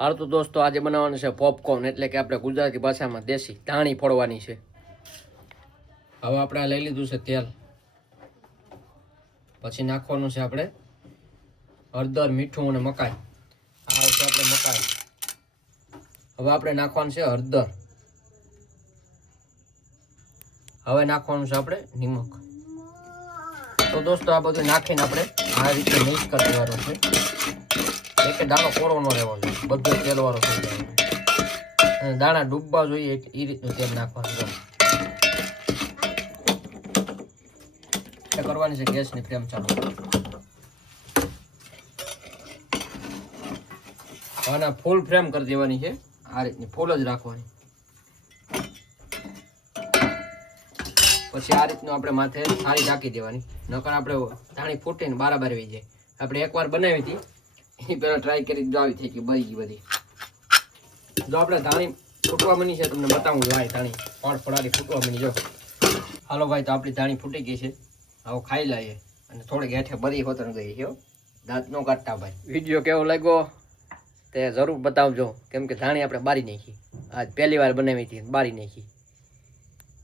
હાલ તો દોસ્તો આજે બનાવવાનું છે પોપકોર્ન, એટલે કે આપણે ગુજરાતી ભાષામાં દેશી ધાણી ફોડવાની છે. હવે આપણે લઈ લીધું છે તેલ, પછી નાખવાનું છે આપણે હળદર, મીઠું અને મકાઈ. આ છે આપણે મકાઈ. હવે આપણે નાખવાનું છે હળદર. હવે નાખવાનું છે આપણે નિમક. તો દોસ્તો આ બધું નાખીને આપણે આ રીતે મિક્સ કરી દેવાનું છે. એક દાણો કોરો ન રહેવો જોઈએ, બધો તેલ વાળો થઈ જાય અને દાણા ડૂબવા જોઈએ એ રીતનું તેલ નાખવાનું. કરવાની છે ગેસની ફ્લેમ ચાલુ. આના ફૂલ ફ્લેમ કરી દેવાની છે, આ રીતની ફૂલ જ રાખવાની. પછી આ રીતનું આપણે માથે સારી ઢાંકી દેવાની, નકર આપણે ધાણી ફૂટીને બારાબાર વહી જાય. આપણે એકવાર બનાવી હતી એ પહેલાં ટ્રાય કરી જો આવી થઈ ગઈ, બળી ગઈ બધી. જો આપણે ધાણી ફૂટવા બની છે, તમને બતાવું લાય ધાણી ફળફળારી ફૂટવા બની. જો હાલો ભાઈ, તો આપણી ધાણી ફૂટી ગઈ છે. હવે ખાઈ લઈએ અને થોડીક હેઠે બરી હોતર ગઈ છે, દાંત નો કાઢતા ભાઈ. વિડીયો કેવો લાગ્યો તે જરૂર બતાવજો, કેમ કે ધાણી આપણે બારી નાખી, આજ પહેલી વાર બનાવી હતી બારી નાખી.